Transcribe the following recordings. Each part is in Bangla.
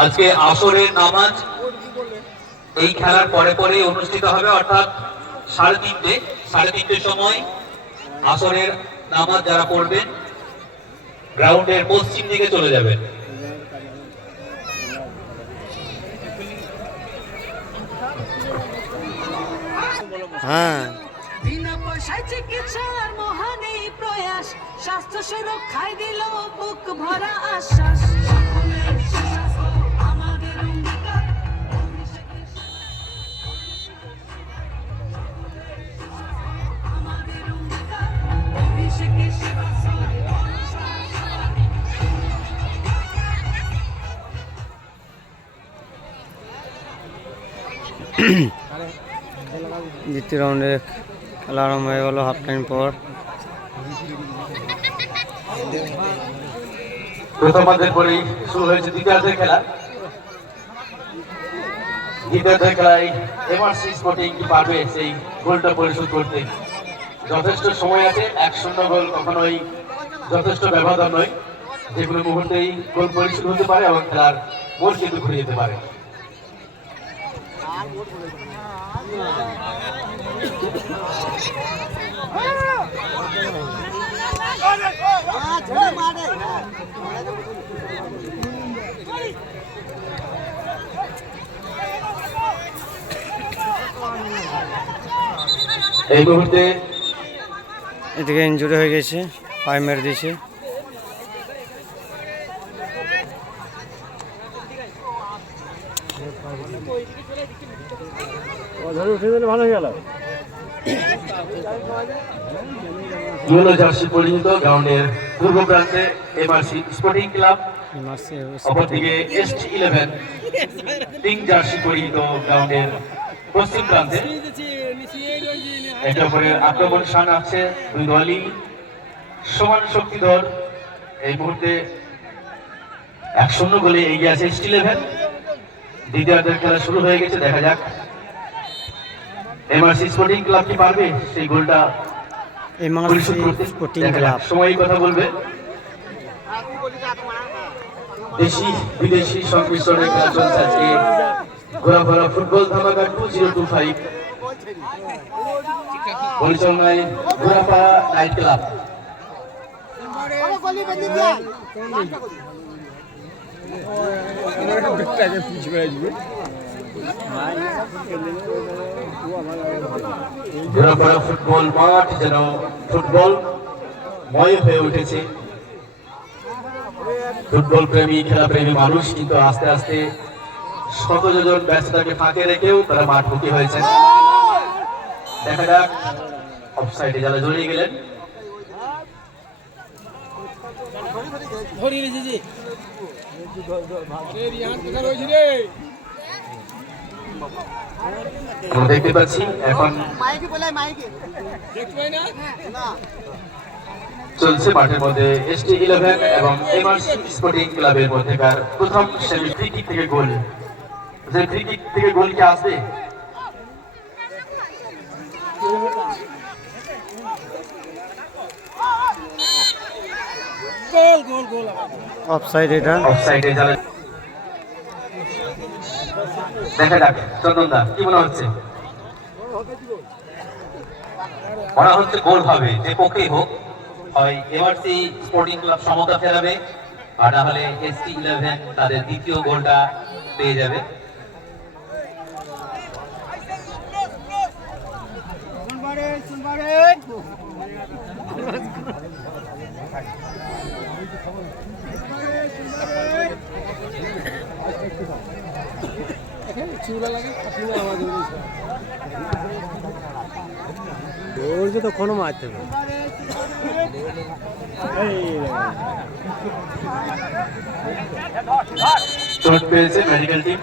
আজকে আসরের নামাজ এই খেলার পরে পরে অনুষ্ঠিত হবে, অর্থাৎ 3:30 সময় আসরের নামাজ যারা পড়বেন গ্রাউন্ডের পশ্চিম দিকে চলে যাবেন। হ্যাঁ, বিনা পয়সায় চিকিৎসার মহান এই প্রয়াস, স্বাস্থ্য সুরক্ষায় দিল বুক ভরা আশ্বাস। আমাদের অঙ্গীকার, আমাদের অঙ্গীকার, অভিষেকের সেবা দ্বিতীয় রাউন্ডে খেলা আরম্ভ হয়ে গেল হাফ টাইম পর। প্রথমার্ধের পরেই শুরু হয়েছে দ্বিতীয়ার্ধের খেলা। দ্বিতীয়ার্ধের খেলায় এমআরসি স্পোর্টিং কি পারবে সেই গোলটা পরিশোধ করতে? যথেষ্ট সময় আছে, 1-0 গোল কখনোই যথেষ্ট ব্যবধান নয়, যে কোনো মুহূর্তেই গোল পরিশোধ হতে পারে এবং খেলার গোল কিন্তু ঘুরে যেতে পারে। এই মুহূর্তে এদিকে ইনজুরি হয়ে গেছে, পায়ে মেরে দিয়েছে। ইয়েলো জার্সি পরিহিত গ্রাউন্ডের পূর্ব প্রান্তে এমআরসি স্পোর্টিং ক্লাব, অপরদিকে ST11 পিঙ্ক জার্সি পরিহিত গ্রাউন্ডের পশ্চিম প্রান্তে। একে অপরের আক্রমণ শানাচ্ছে দুই দলই সমান শক্তিধর। এই মুহূর্তে 1-0 গোলে এগিয়ে আছে ST11। দ্বিতীয়ার্ধের খেলা শুরু হয়ে গেছে, দেখা যাক এমআরসি স্পোর্টিং ক্লাব কি পারবে সেই গোলটা পরিশোধ করতে। সময়ই কথা বলবে। দেশি বিদেশি সংমিশ্রণে খেলা চলছে আজকে ঘোরাফেরা ফুটবল ধামাকা 2025 পরিচালনায় ঘোরাফেরা নাইট ক্লাব। ঘোরাফেরা ফুটবল মাঠ যেন ফুটবল ময় হয়ে উঠেছে। ফুটবল প্রেমী, খেলা প্রেমী মানুষ কিন্তু আস্তে আস্তে শত জন ব্যস্ততাকে ফাঁকে রেখেও তারা মাঠমুখী হয়েছে। দেখা যাক, অফসাইডে যারা জড়িয়ে গেলেন। আমরা দেখতে পাচ্ছি এখন চলছে মাঠের মধ্যে ST11 এবং এমআরসি স্পোর্টিং ক্লাবের মধ্যেকার প্রথম সেমি ফ্রি কিক থেকে গোল। যে ফ্রি কিক থেকে গোল কি আসবে? অফসাইড, এটা অফসাইডে যারা। দেখা যাক চন্দনদা, কি মনে হচ্ছে? মনে হচ্ছে গোল হবে, যে পক্ষেই হোক, হয় এমআরসি স্পোর্টিং ক্লাব সমতা ফেরাবে, আর না হলে ST11 তাদের দ্বিতীয় গোলটা পেয়ে যাবে। তখন মারতে হবে। চোট পেয়েছে মেডিকেল টিম।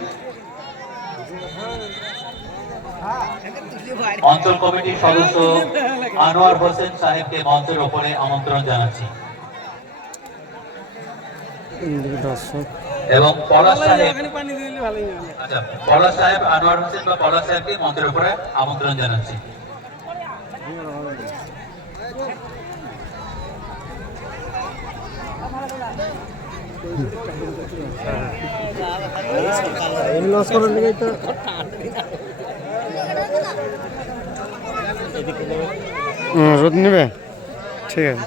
অঞ্চল কমিটির সদস্য আনোয়ার হোসেন সাহেবকে মঞ্চের ওপরে আমন্ত্রণ জানাচ্ছি এবং পলাশ সাহেব, আচ্ছা পলাশ সাহেব, আনোয়ার হোসেন বা পলাশ সাহেবকে মঞ্চের উপরে আমন্ত্রণ জানাচ্ছি। রোদ নেবে, ঠিক আছে।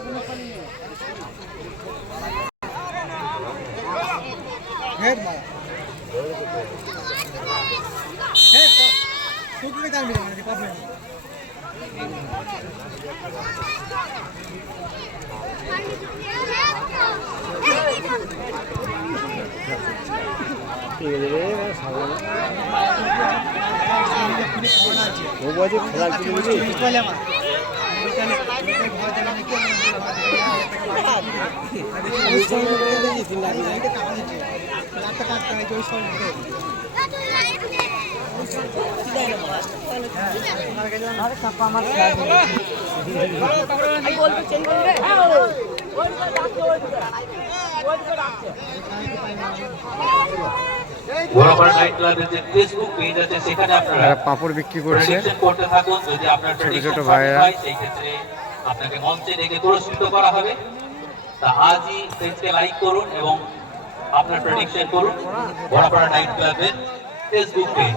ঘোড়াপাড়া নাইট ক্লাবের যে ফেসবুক পেজ আছে সেখানে আপনারা এরা পাঁপড় বিক্রি করছে, প্রেডিকশন করতে থাকুন। যদি আপনার ছোট প্রেডিকশন ছোট সঠিক ভাইয়েরা। হয় সেই ক্ষেত্রে আপনাকে মঞ্চে ডেকে পুরস্কৃত করা হবে। তা আজই পেজকে লাইক করুন এবং আপনার প্রেডিকশন করুন ঘোড়াপাড়া নাইট ক্লাবের ফেসবুক পেজ।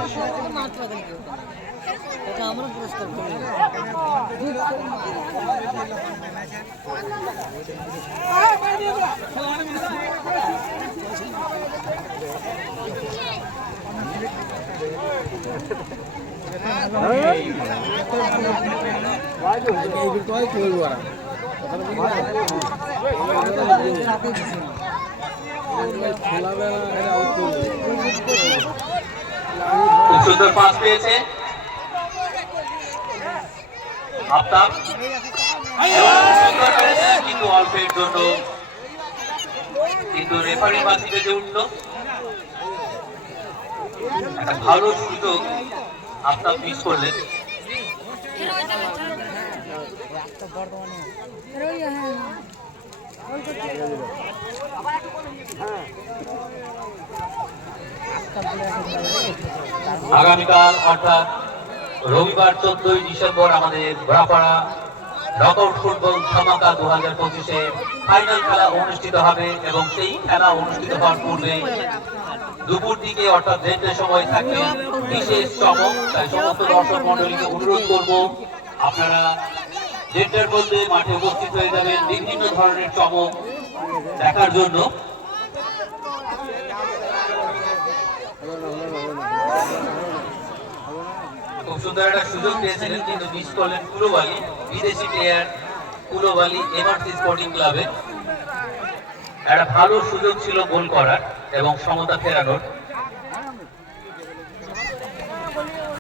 খুব সুন্দর পাস পেয়েছে আফতাব, এবং সুন্দর পেয়েছে কিন্তু অল্পের জন্য কিন্তু রেফারি বাজি বেজে উঠল। একটা ভালো সুযোগ আফতাব মিস করলেন। আগামীকাল অর্থাৎ রবিবার 14ই ডিসেম্বর আমাদের ঘোড়াপাড়া নকআউট ফুটবল ধামাকা 2025-এ ফাইনাল খেলা অনুষ্ঠিত হবে এবং সেই খেলা অনুষ্ঠিত হওয়ার পূর্বে দুপুর দিকে অর্থাৎ 1:30টার সময় থাকবে বিশেষ চমক। তাই সমস্ত দর্শক মন্ডলীকে অনুরোধ করব আপনারা 1:30টার মধ্যে মাঠে উপস্থিত হয়ে যাবেন বিভিন্ন ধরনের চমক দেখার জন্য। খুব সুন্দর একটা সুযোগ পেয়েছিলেন কিন্তু মিস করলেন কুলোবালি, বিদেশি প্লেয়ার কুলোবালি এমআরসি স্পোর্টিং ক্লাবে। একটা ভালো সুযোগ ছিল গোল করার এবং সমতা ফেরানোর।